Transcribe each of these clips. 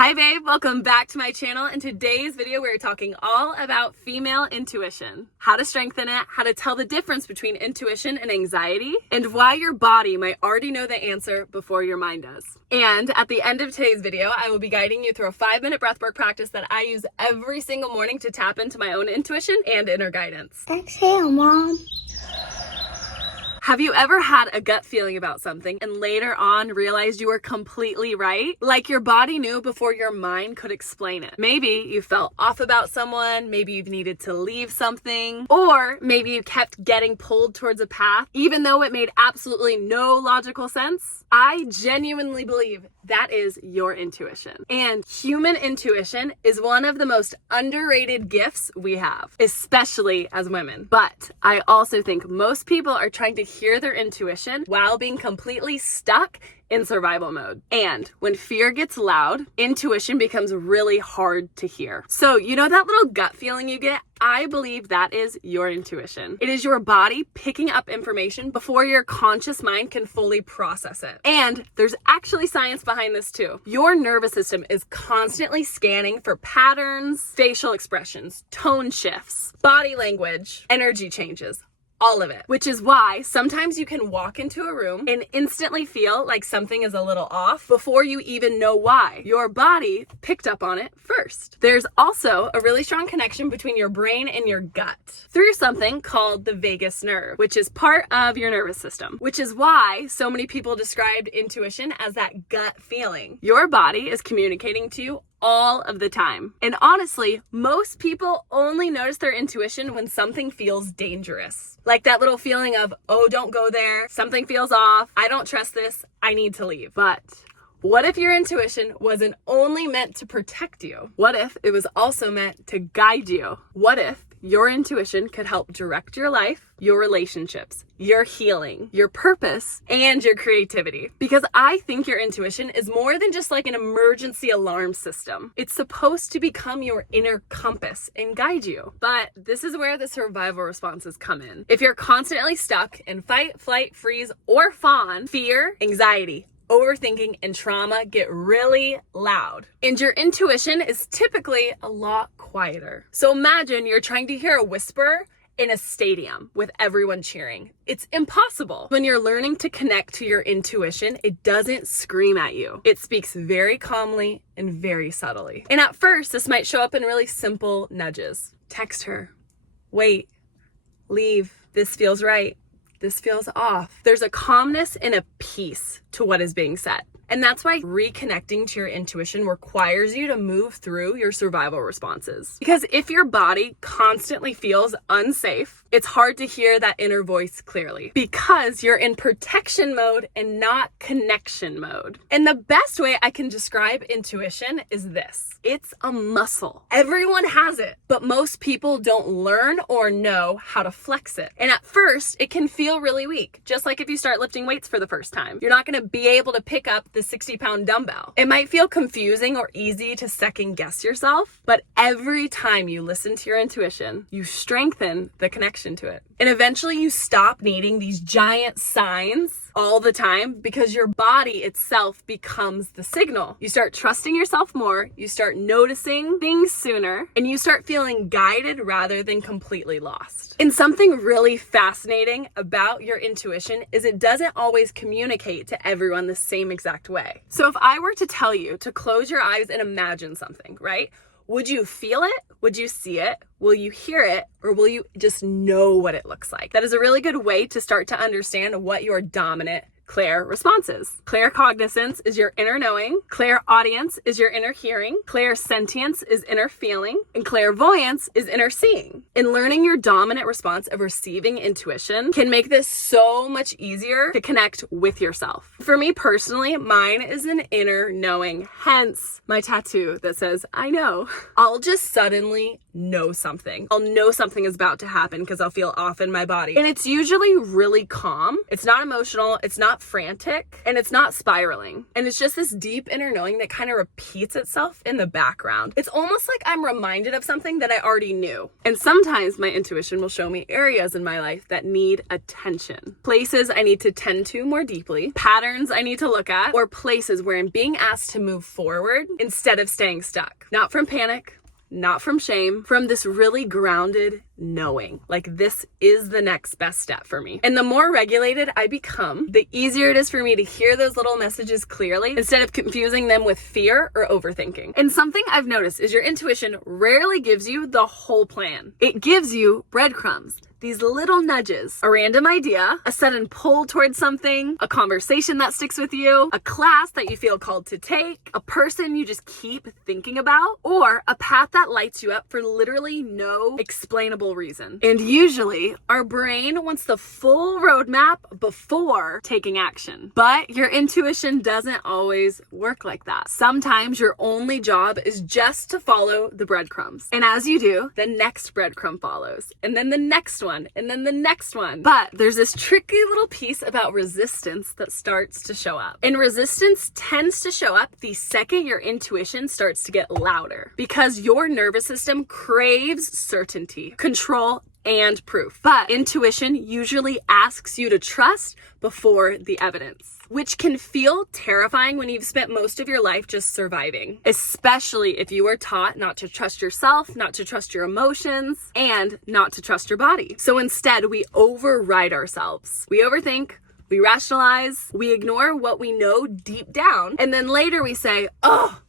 Hi babe, welcome back to my channel. In today's video, we're talking all about female intuition, how to strengthen it, how to tell the difference between intuition and anxiety, and why your body might already know the answer before your mind does. And at the end of today's video, I will be guiding you through a 5-minute breathwork practice that I use every single morning to tap into my own intuition and inner guidance. Exhale, Mom. Have you ever had a gut feeling about something and later on realized you were completely right? Like your body knew before your mind could explain it. Maybe you felt off about someone, maybe you've needed to leave something, or maybe you kept getting pulled towards a path even though it made absolutely no logical sense. I genuinely believe that is your intuition. And human intuition is one of the most underrated gifts we have, especially as women. But I also think most people are trying to hear their intuition while being completely stuck in survival mode. And when fear gets loud, intuition becomes really hard to hear. So you know that little gut feeling you get? I believe that is your intuition. It is your body picking up information before your conscious mind can fully process it. And there's actually science behind this too. Your nervous system is constantly scanning for patterns, facial expressions, tone shifts, body language, energy changes, all of it. Which is why sometimes you can walk into a room and instantly feel like something is a little off before you even know why. Your body picked up on it first. There's also a really strong connection between your brain and your gut through something called the vagus nerve, which is part of your nervous system, which is why so many people described intuition as that gut feeling. Your body is communicating to you all of the time. And honestly, most people only notice their intuition when something feels dangerous. Like that little feeling of, oh, don't go there, something feels off, I don't trust this, I need to leave. But what if your intuition wasn't only meant to protect you? What if it was also meant to guide you? What if your intuition could help direct your life, your relationships, your healing, your purpose, and your creativity? Because I think your intuition is more than just like an emergency alarm system. It's supposed to become your inner compass and guide you. But this is where the survival responses come in. If you're constantly stuck in fight, flight, freeze, or fawn, fear, anxiety, overthinking, and trauma get really loud. And your intuition is typically a lot quieter. So imagine you're trying to hear a whisper in a stadium with everyone cheering. It's impossible. When you're learning to connect to your intuition, it doesn't scream at you. It speaks very calmly and very subtly. And at first, this might show up in really simple nudges. Text her, wait, leave, this feels right. This feels off. There's a calmness and a peace to what is being said. And that's why reconnecting to your intuition requires you to move through your survival responses. Because if your body constantly feels unsafe, it's hard to hear that inner voice clearly because you're in protection mode and not connection mode. And the best way I can describe intuition is this. It's a muscle. Everyone has it, but most people don't learn or know how to flex it. And at first, it can feel really weak. Just like if you start lifting weights for the first time, you're not going to be able to pick up the 60-pound dumbbell. It might feel confusing or easy to second guess yourself, but every time you listen to your intuition, you strengthen the connection to it. And eventually you stop needing these giant signs all the time because your body itself becomes the signal. You start trusting yourself more, you start noticing things sooner, and you start feeling guided rather than completely lost. And something really fascinating about your intuition is it doesn't always communicate to everyone the same exact way. So if I were to tell you to close your eyes and imagine something, right? Would you feel it? Would you see it? Will you hear it? Or will you just know what it looks like? That is a really good way to start to understand what your dominant clair response is. Claircognizance is your inner knowing. Clairaudience is your inner hearing. Clairsentience is inner feeling. And clairvoyance is inner seeing. And learning your dominant response of receiving intuition can make this so much easier to connect with yourself. For me personally, mine is an inner knowing, hence my tattoo that says, I know. I'll just suddenly know something. I'll know something is about to happen because I'll feel off in my body. And it's usually really calm. It's not emotional. It's not frantic, and it's not spiraling. And it's just this deep inner knowing that kind of repeats itself in the background. It's almost like I'm reminded of something that I already knew. And sometimes my intuition will show me areas in my life that need attention, places I need to tend to more deeply, patterns patterns I need to look at, or places where I'm being asked to move forward instead of staying stuck. Not from panic, not from shame, from this really grounded knowing, like this is the next best step for me. And the more regulated I become, the easier it is for me to hear those little messages clearly instead of confusing them with fear or overthinking. And something I've noticed is your intuition rarely gives you the whole plan. It gives you breadcrumbs. These little nudges, a random idea, a sudden pull towards something, a conversation that sticks with you, a class that you feel called to take, a person you just keep thinking about, or a path that lights you up for literally no explainable reason. And usually our brain wants the full roadmap before taking action. But your intuition doesn't always work like that. Sometimes your only job is just to follow the breadcrumbs. And as you do, the next breadcrumb follows, and then the next one, and then the next one. But there's this tricky little piece about resistance that starts to show up. And resistance tends to show up the second your intuition starts to get louder, because your nervous system craves certainty, control, and proof. But intuition usually asks you to trust before the evidence, which can feel terrifying when you've spent most of your life just surviving, especially if you were taught not to trust yourself, not to trust your emotions, and not to trust your body. So instead, we override ourselves. We overthink, we rationalize, we ignore what we know deep down, and then later we say, oh,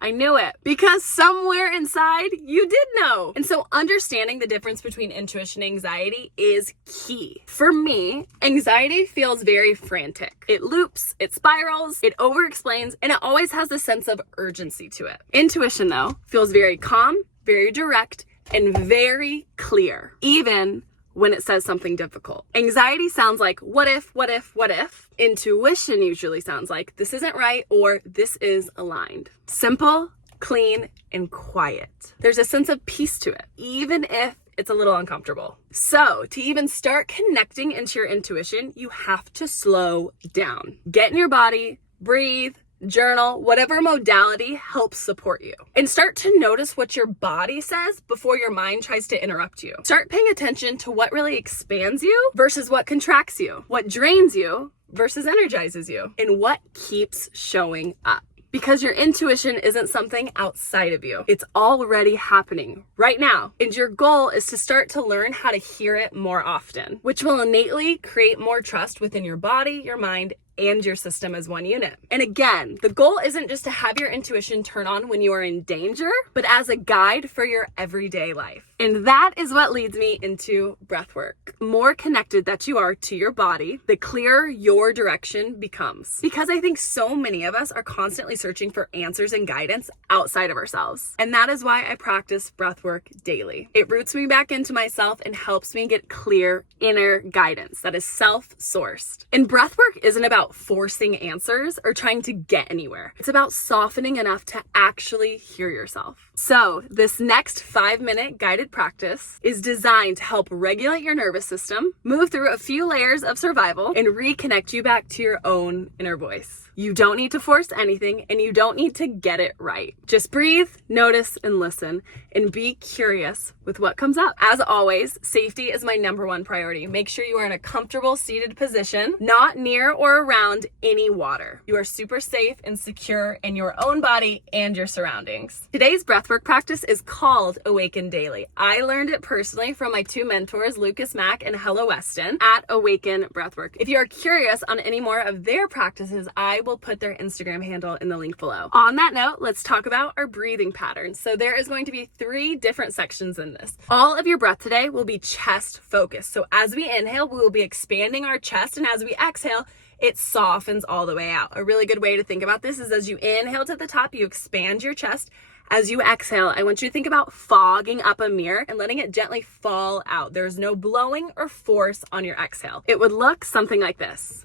I knew it, because somewhere inside you did know. And so understanding the difference between intuition and anxiety is key. For me, anxiety feels very frantic. It loops, it spirals, it over-explains, and it always has a sense of urgency to it. Intuition, though, feels very calm, very direct, and very clear, even when it says something difficult. Anxiety sounds like, what if, what if, what if? Intuition usually sounds like, this isn't right, or this is aligned. Simple, clean, and quiet. There's a sense of peace to it, even if it's a little uncomfortable. So to even start connecting into your intuition, you have to slow down. Get in your body, breathe, journal, whatever modality helps support you. And start to notice what your body says before your mind tries to interrupt you. Start paying attention to what really expands you versus what contracts you, what drains you versus energizes you, and what keeps showing up. Because your intuition isn't something outside of you. It's already happening right now. And your goal is to start to learn how to hear it more often, which will innately create more trust within your body, your mind, and your system as one unit. And again, the goal isn't just to have your intuition turn on when you are in danger, but as a guide for your everyday life. And that is what leads me into breathwork. More connected that you are to your body, the clearer your direction becomes. Because I think so many of us are constantly searching for answers and guidance outside of ourselves. And that is why I practice breathwork daily. It roots me back into myself and helps me get clear inner guidance that is self-sourced. And breathwork isn't about forcing answers or trying to get anywhere. It's about softening enough to actually hear yourself. So this next 5-minute guided practice is designed to help regulate your nervous system, move through a few layers of survival, and reconnect you back to your own inner voice. You don't need to force anything, and you don't need to get it right. Just breathe, notice, and listen, and be curious with what comes up. As always, safety is my #1 priority. Make sure you are in a comfortable seated position, not near or around any water. You are super safe and secure in your own body and your surroundings. Today's breathwork practice is called Awaken Daily. I learned it personally from my 2 mentors, Lucas Mack and Hella Weston, at Awaken Breathwork. If you are curious on any more of their practices, I will put their Instagram handle in the link below. On that note, let's talk about our breathing patterns. So there is going to be 3 different sections in this. All of your breath today will be chest focused. So as we inhale, we will be expanding our chest, and as we exhale, it softens all the way out. A really good way to think about this is as you inhale to the top, you expand your chest. As you exhale, I want you to think about fogging up a mirror and letting it gently fall out. There's no blowing or force on your exhale. It would look something like this.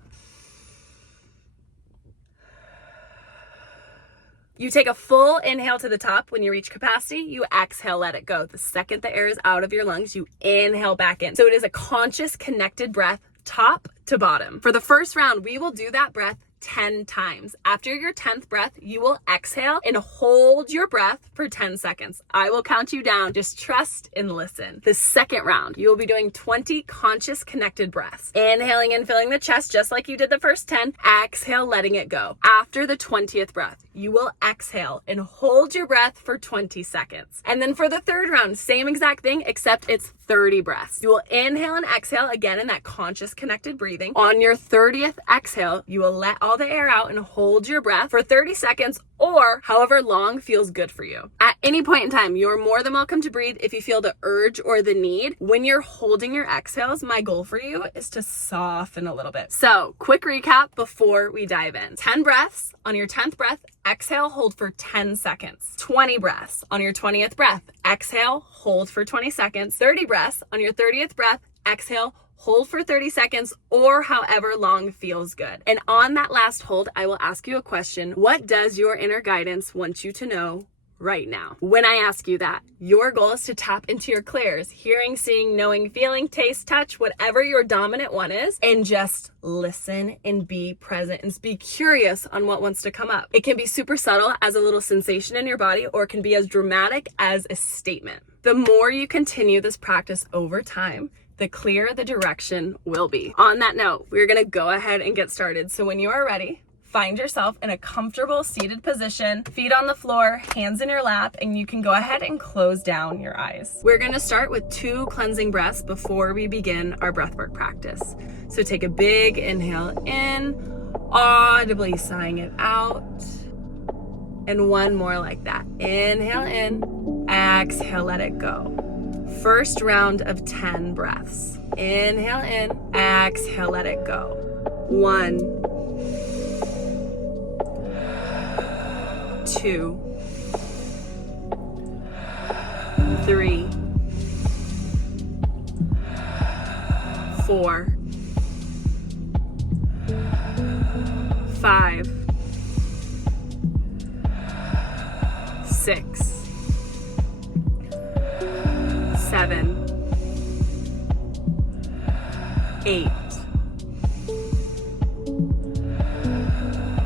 You take a full inhale to the top. When you reach capacity, you exhale, let it go. The second the air is out of your lungs, you inhale back in. So it is a conscious, connected breath, top to bottom. For the first round, we will do that breath 10 times. After your 10th breath, you will exhale and hold your breath for 10 seconds. I will count you down. Just trust and listen. The second round, you will be doing 20 conscious connected breaths. Inhaling and filling the chest just like you did the first 10. Exhale, letting it go. After the 20th breath, you will exhale and hold your breath for 20 seconds. And then for the third round, same exact thing, except it's 30 breaths. You will inhale and exhale again in that conscious connected breathing. On your 30th exhale, you will let all the air out and hold your breath for 30 seconds or however long feels good for you. At any point in time, you're more than welcome to breathe if you feel the urge or the need. When you're holding your exhales, my goal for you is to soften a little bit. So, quick recap before we dive in. 10 breaths. On your 10th breath, exhale, hold for 10 seconds. 20 breaths. On your 20th breath, exhale, hold for 20 seconds. 30 breaths. On your 30th breath, exhale, hold for 30 seconds or however long feels good. And on that last hold, I will ask you a question. What does your inner guidance want you to know right now? When I ask you that, your goal is to tap into your clairs, hearing, seeing, knowing, feeling, taste, touch, whatever your dominant one is, and just listen and be present and be curious on what wants to come up. It can be super subtle as a little sensation in your body, or it can be as dramatic as a statement. The more you continue this practice over time, the clearer the direction will be. On that note, we're gonna go ahead and get started. So when you are ready, find yourself in a comfortable seated position, feet on the floor, hands in your lap, and you can go ahead and close down your eyes. We're gonna start with 2 cleansing breaths before we begin our breathwork practice. So take a big inhale in, audibly sighing it out, and one more like that. Inhale in, exhale, let it go. First round of 10 breaths. Inhale in, exhale, let it go. 1, 2, 3, 4, 5, 6, 7, 8,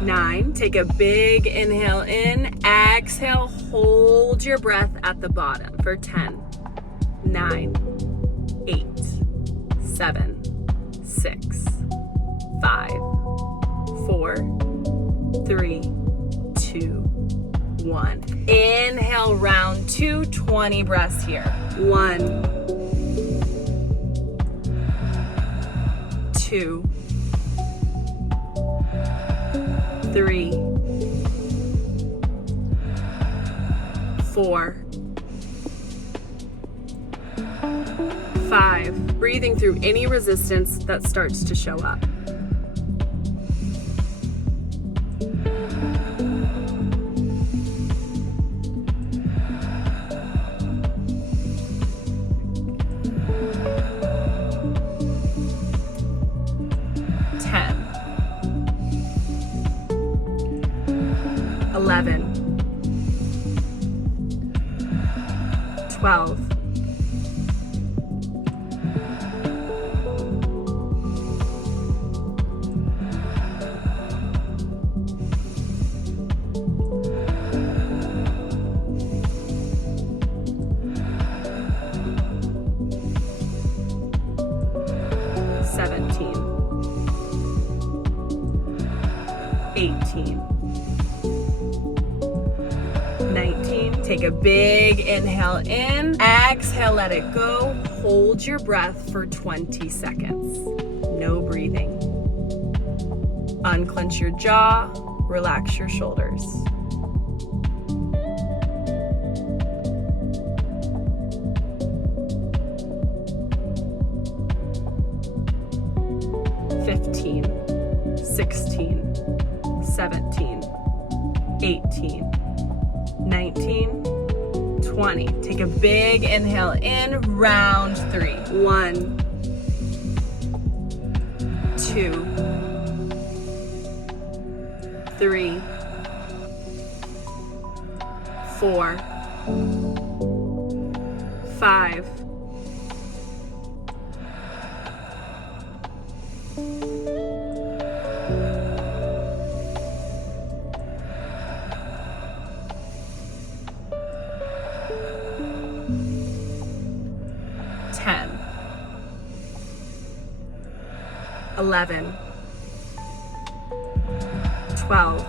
9. Take a big inhale in, exhale, hold your breath at the bottom for 10, 9, 8, 7, 6, 5, 4, 3, 2, 1. Inhale, round 2, 20 breaths here. 1, 2, 3, 4, 5. Breathing through any resistance that starts to show up. 11, 12, 17, 18, 19. Take a big inhale in, exhale, let it go. Hold your breath for 20 seconds. No breathing. Unclench your jaw, relax your shoulders. (15, 16, 17, 18, 19, 20. Take a big inhale in, round 3. 1, 2, 3, 4, 5, 6, 10, 11, 12,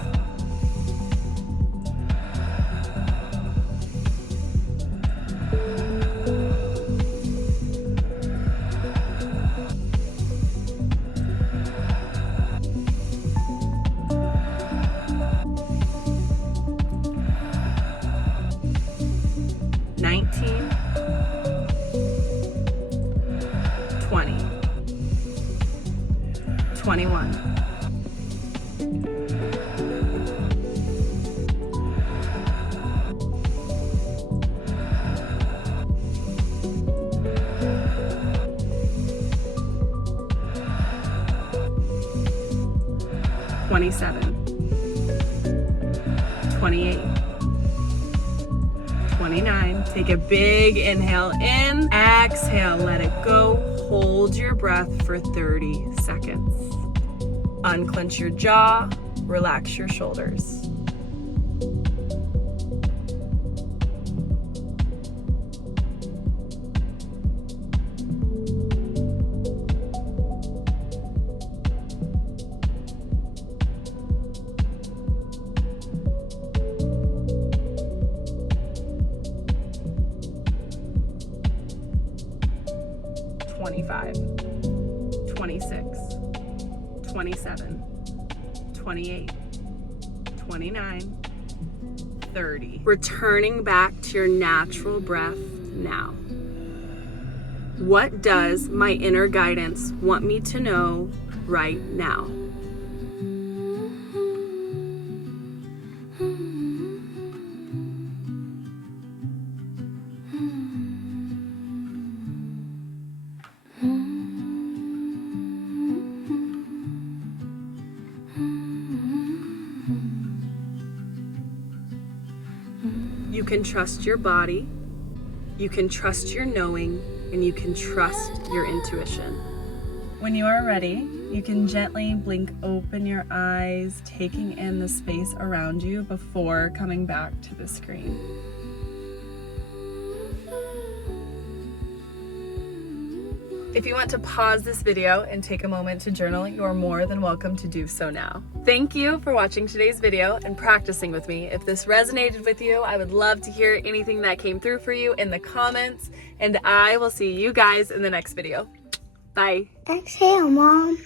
19, 20, 21, 27, 28, 29. Take a big inhale in, exhale, let it go. Hold your breath for 30 seconds. Unclench your jaw, relax your shoulders. Twenty-five, 26, 27, 28, 29, 30. Returning back to your natural breath now. What does my inner guidance want me to know right now? You can trust your body, you can trust your knowing, and you can trust your intuition. When you are ready, you can gently blink open your eyes, taking in the space around you before coming back to the screen. If you want to pause this video and take a moment to journal, you are more than welcome to do so now. Thank you for watching today's video and practicing with me. If this resonated with you, I would love to hear anything that came through for you in the comments, and I will see you guys in the next video. Bye. Exhale, Mom.